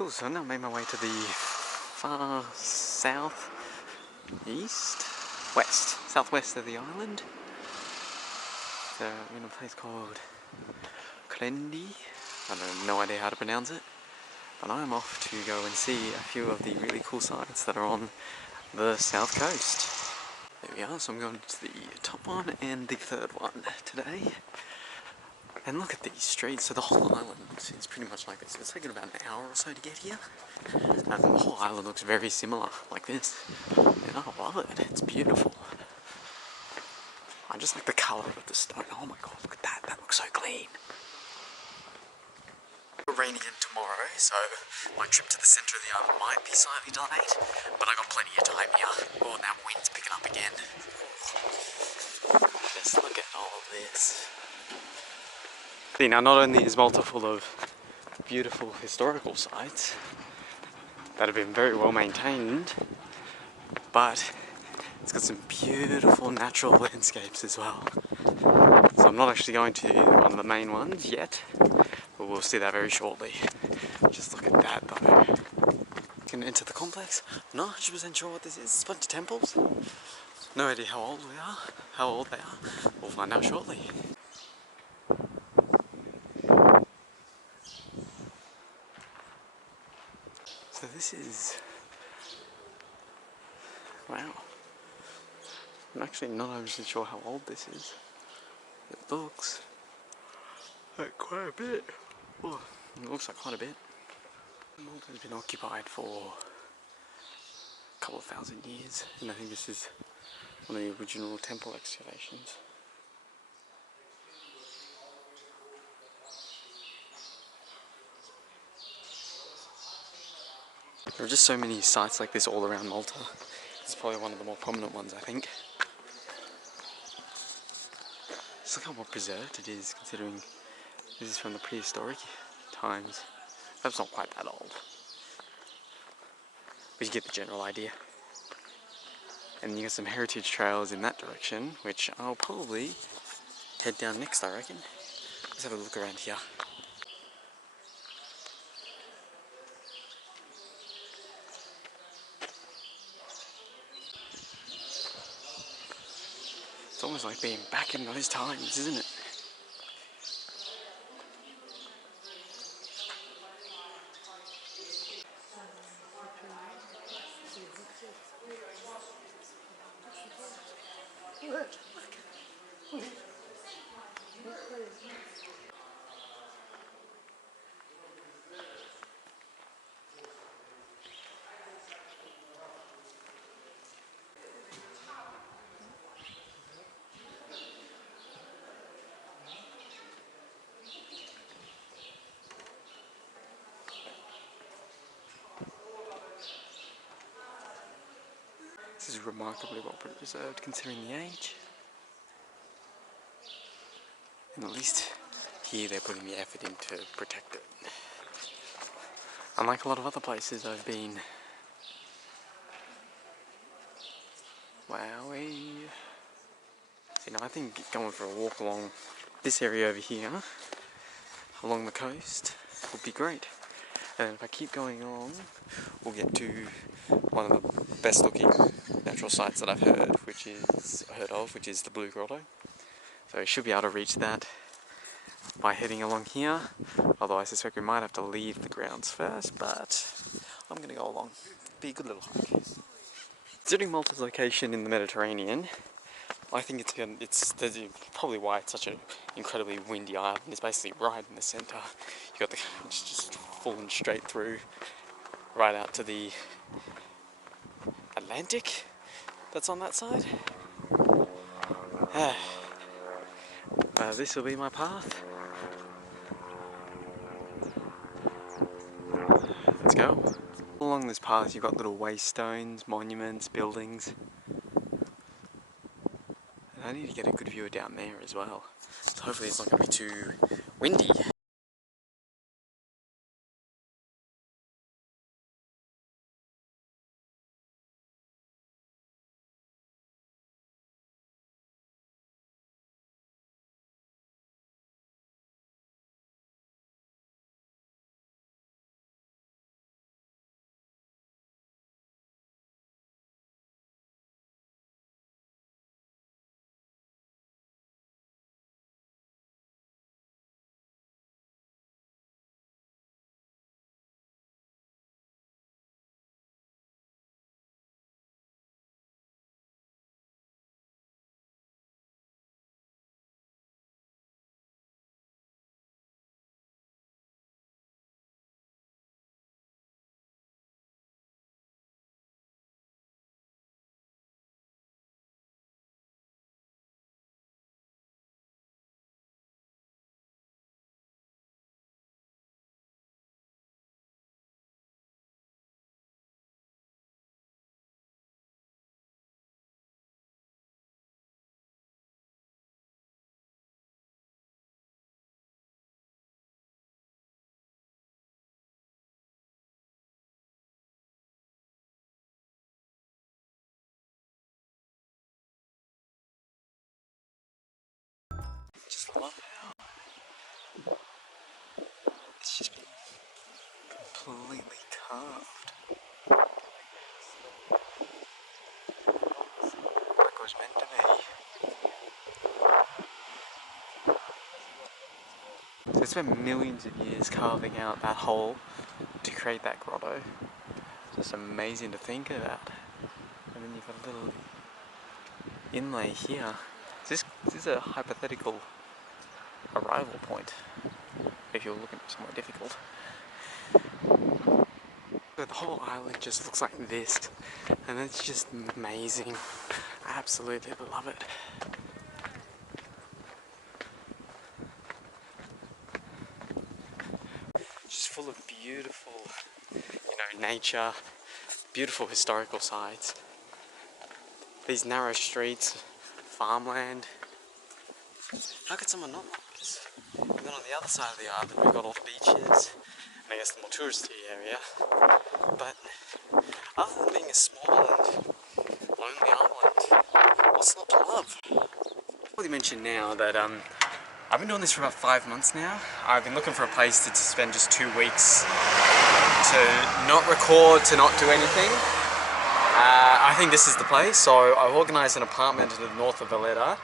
Cool, so now I made my way to the far southwest of the island. So I'm in a place called Klendi. I have no idea how to pronounce it, but I'm off to go and see a few of the really cool sites that are on the south coast. There we are, so I'm going to the top one and the third one today. And look at these streets, so the whole island is pretty much like this. It's taken about an hour or so to get here. And the whole island looks very similar, like this. And I love it, it's beautiful. I just like the colour of the stone. Oh my god, look at that, that looks so clean. It's raining in tomorrow, so my trip to the centre of the island might be slightly delayed. But I got plenty of time here. Oh, that wind's picking up again. Just look at all of this. Now, not only is Malta full of beautiful historical sites that have been very well maintained, but it's got some beautiful natural landscapes as well. So I'm not actually going to one of the main ones yet, but we'll see that very shortly. Just look at that though. You can enter the complex. I'm not 100% sure what this is. It's a bunch of temples. No idea how old they are. We'll find out shortly. So this is, wow, I'm actually not 100% sure how old this is. It looks like quite a bit. Oh, it looks like quite a bit. Malta has been occupied for a couple of thousand years, and I think this is one of the original temple excavations. There are just so many sites like this all around Malta. It's probably one of the more prominent ones, I think. Just look how well preserved it is, considering this is from the prehistoric times. Perhaps not quite that old, but you get the general idea. And you got some heritage trails in that direction, which I'll probably head down next, I reckon. Let's have a look around here. It's almost like being back in those times, isn't it? This is remarkably well preserved considering the age. And at least here they're putting the effort in to protect it. Unlike a lot of other places I've been. Wowee. See, now I think going for a walk along this area over here, along the coast, would be great. And if I keep going along, we'll get to one of the best looking natural sites that I've heard of, which is the Blue Grotto. So we should be able to reach that by heading along here, although I suspect we might have to leave the grounds first, but I'm going to go along. Be a good little hike. Considering Malta's location in the Mediterranean, I think it's probably why it's such an incredibly windy island. It's basically right in the centre. You got it's just falling straight through, right out to the Atlantic that's on that side. This will be my path. Let's go. Along this path you've got little waystones, monuments, buildings. And I need to get a good view down there as well. So hopefully it's not going to be too windy. just love how it's just been completely carved. Like it was meant to be. So it's spent millions of years carving out that hole to create that grotto. It's just amazing to think of that. And then you've got a little inlay here. This is a hypothetical arrival point if you're looking for somewhere difficult. But the whole island just looks like this, and it's just amazing. I absolutely love it. Just full of beautiful, nature, beautiful historical sites. These narrow streets, farmland. How could someone not like this? And then on the other side of the island we've got all the beaches, and I guess the more touristy area. But other than being a small and lonely island, what's not to love? I'll really mention now that I've been doing this for about 5 months now. I've been looking for a place to spend just 2 weeks to not record, to not do anything. I think this is the place, so I've organised an apartment in the north of Valletta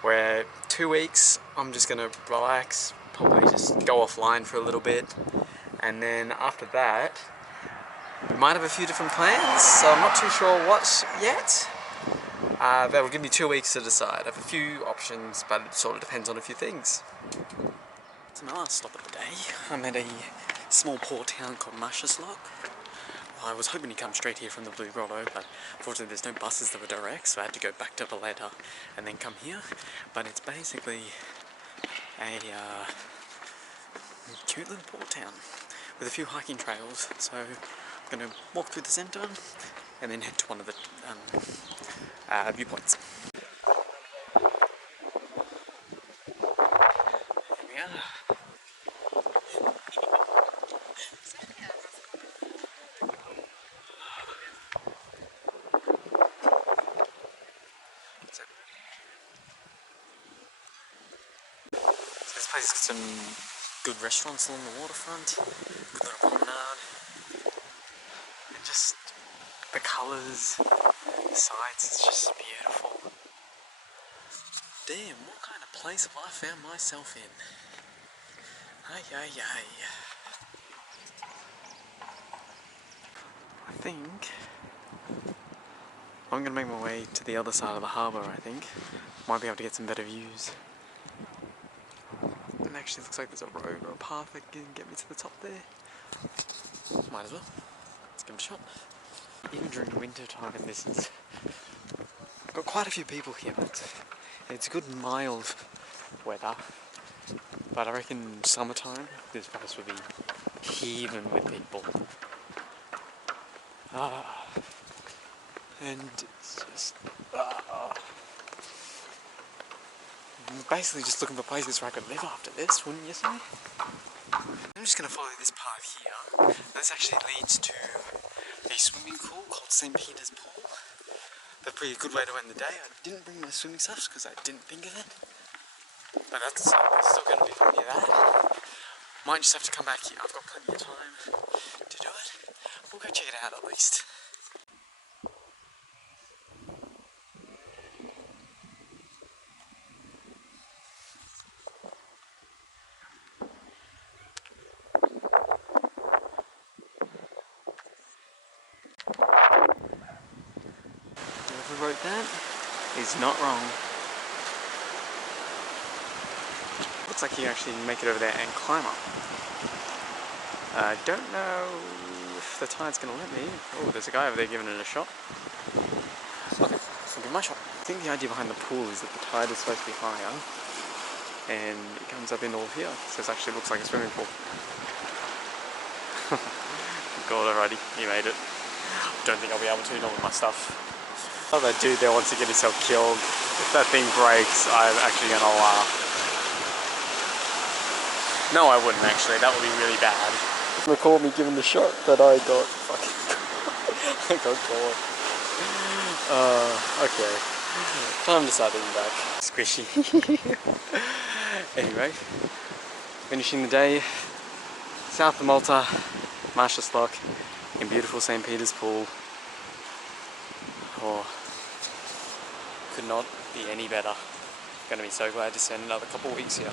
where 2 weeks I'm just going to relax, probably just go offline for a little bit, and then after that we might have a few different plans, so I'm not too sure what yet. That will give me 2 weeks to decide. I have a few options, but it sort of depends on a few things. So my last stop of the day, I'm at a small port town called Marsaxlokk. I was hoping to come straight here from the Blue Grotto, but unfortunately there's no buses that were direct, so I had to go back to Valletta and then come here. But it's basically a cute little port town with a few hiking trails. So I'm going to walk through the centre and then head to one of the viewpoints. Here we are. This place has got some good restaurants along the waterfront, good little promenade, and just the colours, the sights, it's just beautiful. Damn, what kind of place have I found myself in? Ay, ay, ay. I think I'm going to make my way to the other side of the harbour, I think. Might be able to get some better views. And actually looks like there's a road or a path that can get me to the top there. Might as well. Let's give it a shot. Even during winter time, this is got quite a few people here, but it's good mild weather. But I reckon summertime this place would be heaving with people. And it's just I'm basically just looking for places where I could live after this, wouldn't you say? I'm just going to follow this path here. This actually leads to a swimming pool called St. Peter's Pool. That's a pretty good way to end the day. I didn't bring my swimming stuff because I didn't think of it. But there's still going to be plenty of that. Might just have to come back here. I've got plenty of time to do it. We'll go check it out at least. Whoever wrote that is not wrong. Looks like you actually make it over there and climb up. I don't know if the tide's going to let me. Oh, there's a guy over there giving it a shot. Okay, I'll give my shot. I think the idea behind the pool is that the tide is supposed to be higher and it comes up in all here, so it actually looks like a swimming pool. God, alrighty, you made it. Don't think I'll be able to, not with my stuff. Oh, that dude there wants to get himself killed. If that thing breaks, I'm actually going to laugh. No, I wouldn't actually. That would be really bad. Record me giving the shot that I got fucking I got caught. Okay. Time to start eating back. Squishy. Anyway, finishing the day south of Malta, Marsaxlokk, in beautiful St. Peter's Pool. Oh, could not be any better. Gonna be so glad to spend another couple of weeks here.